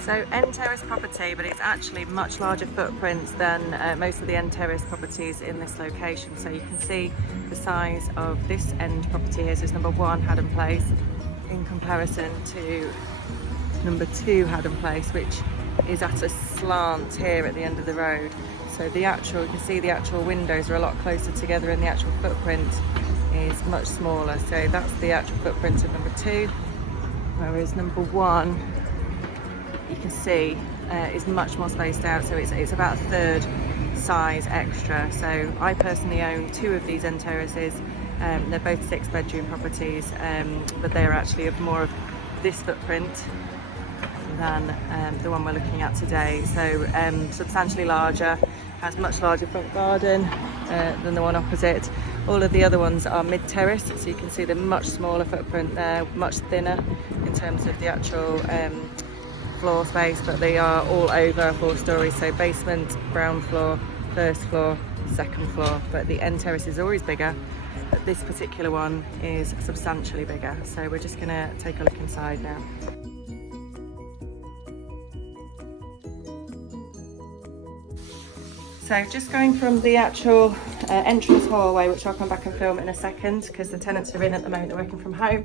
So end terrace property, but it's actually much larger footprints than most of the end terrace properties in this location. So you can see the size of this end property here. So it's number 1 Haddon Place in comparison to number 2 Haddon Place, which is at a slant here at the end of the road. So you can see the actual windows are a lot closer together and the actual footprint is much smaller. So that's the actual footprint of number 2, whereas number 1, you can see is much more spaced out, so it's about a third size extra. So I personally own 2 of these end terraces. They're both 6-bedroom properties, but they're actually of more of this footprint than the one we're looking at today. So substantially larger, has much larger front garden than the one opposite. All of the other ones are mid-terrace, so you can see the much smaller footprint there, much thinner in terms of the actual floor space, but they are all over 4 stories, so basement, ground floor, first floor, second floor. But the end terrace is always bigger, but this particular one is substantially bigger. So we're just gonna take a look inside now. So just going from the actual entrance hallway, which I'll come back and film in a second because the tenants are in at the moment, they're working from home.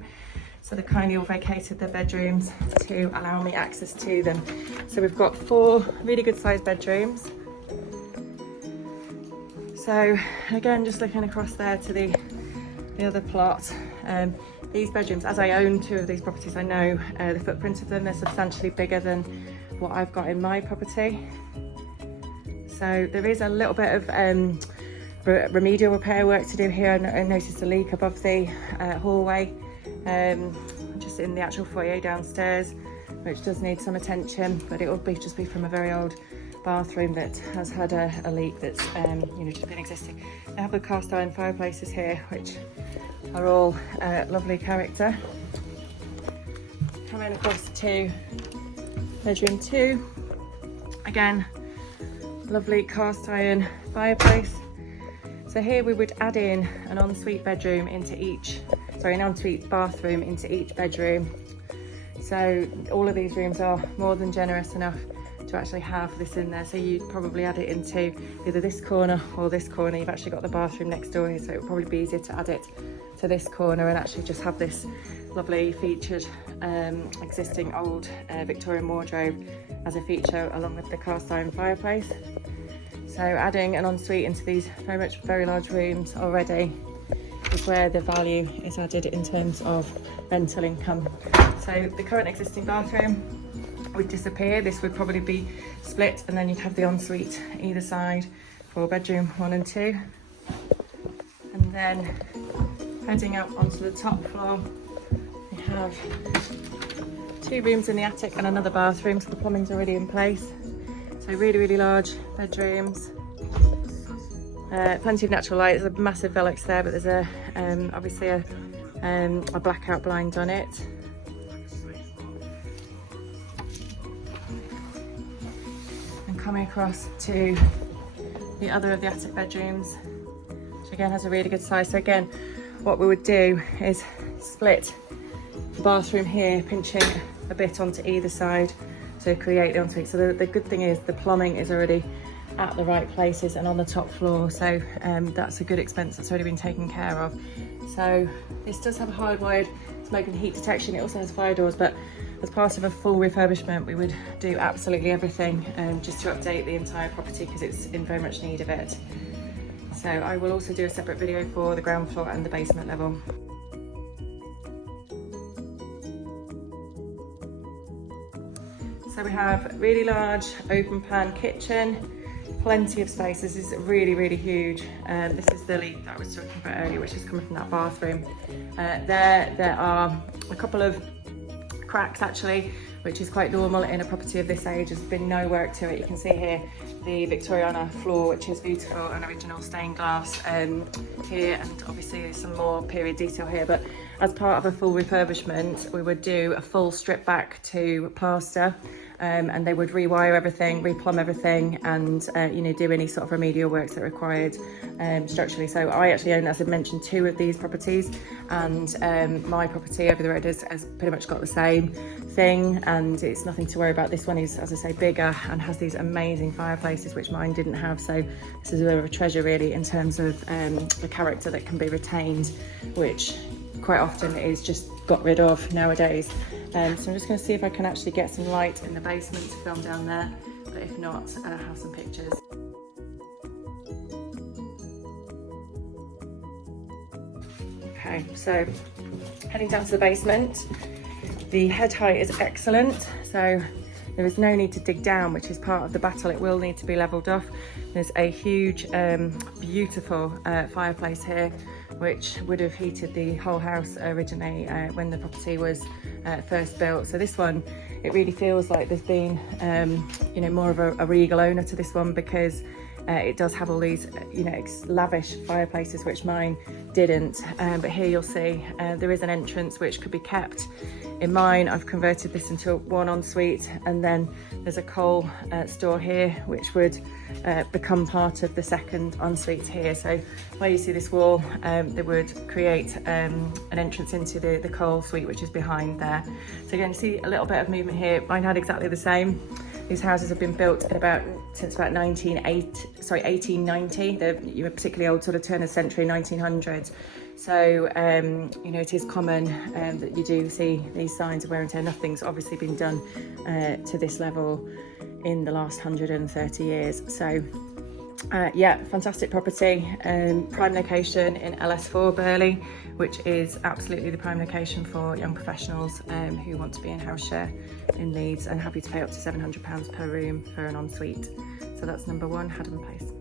So they kindly all vacated their bedrooms to allow me access to them. So we've got 4 really good sized bedrooms. So again, just looking across there to the other plot, these bedrooms, as I own 2 of these properties, I know the footprint of them. They're substantially bigger than what I've got in my property. So there is a little bit of remedial repair work to do here. I noticed a leak above the hallway, just in the actual foyer downstairs, which does need some attention, but it will just be from a very old bathroom that has had a leak that's just been existing. I have the cast iron fireplaces here, which are all lovely character. Coming across to bedroom 2, again, lovely cast iron fireplace. So here we would add in an ensuite bathroom into each bedroom. So all of these rooms are more than generous enough to actually have this in there. So you'd probably add it into either this corner or this corner. You've actually got the bathroom next door here, so it would probably be easier to add it to this corner and actually just have this lovely featured existing old Victorian wardrobe as a feature along with the cast iron fireplace. So adding an ensuite into these very large rooms already is where the value is added in terms of rental income. So the current existing bathroom would disappear. This would probably be split, and then you'd have the ensuite either side for bedroom 1 and 2. And then heading up onto the top floor, we have 2 rooms in the attic and another bathroom, so the plumbing's already in place. So really large bedrooms. Plenty of natural light. There's a massive Velux there, but there's obviously a blackout blind on it. And coming across to the other of the attic bedrooms, which again has a really good size. So again, what we would do is split the bathroom here, pinching a bit onto either side to create the ensuite. So the good thing is the plumbing is already at the right places and on the top floor, so that's a good expense that's already been taken care of. So this does have a hardwired smoke and heat detection. It also has fire doors, but as part of a full refurbishment we would do absolutely everything just to update the entire property because it's in very much need of it. So I will also do a separate video for the ground floor and the basement level. So we have really large open plan kitchen, plenty of space. This is really huge. This is the leak that I was talking about earlier, which is coming from that bathroom. There are a couple of cracks actually, which is quite normal in a property of this age. There's been no work to it. You can see here the Victoriana floor, which is beautiful and original stained glass here, and obviously there's some more period detail here. But as part of a full refurbishment, we would do a full strip back to plaster and they would rewire everything, replumb everything, and you know, do any sort of remedial works that are required structurally. So I actually own, as I mentioned, 2 of these properties, and my property over the road has pretty much got the same thing, and it's nothing to worry about. This one is, as I say, bigger and has these amazing fireplaces which mine didn't have, so this is a bit of a treasure really in terms of the character that can be retained, which quite often is just got rid of nowadays. So I'm just going to see if I can actually get some light in the basement to film down there, but if not, I'll have some pictures. Okay, so heading down to the basement. The head height is excellent, so there is no need to dig down, which is part of the battle. It will need to be levelled off. There's a huge, beautiful fireplace here, which would have heated the whole house originally when the property was first built. So this one, it really feels like there's been, you know, more of a regal owner to this one, because it does have all these, you know, lavish fireplaces, which mine didn't. But here you'll see there is an entrance which could be kept. In mine, I've converted this into one ensuite, and then there's a coal store here, which would become part of the second ensuite here. So where you see this wall, they would create an entrance into the coal suite, which is behind there. So you're going to see a little bit of movement here. Mine had exactly the same. These houses have been built at since about 1890. They're, you know, particularly old, sort of turn of century, 1900s. So, you know, it is common that you do see these signs of wear and tear. Nothing's obviously been done to this level in the last 130 years. So, yeah, fantastic property. Prime location in LS4 Burley, which is absolutely the prime location for young professionals who want to be in house share in Leeds, and happy to pay up to £700 per room for an ensuite. So that's number 1, Haddon Place.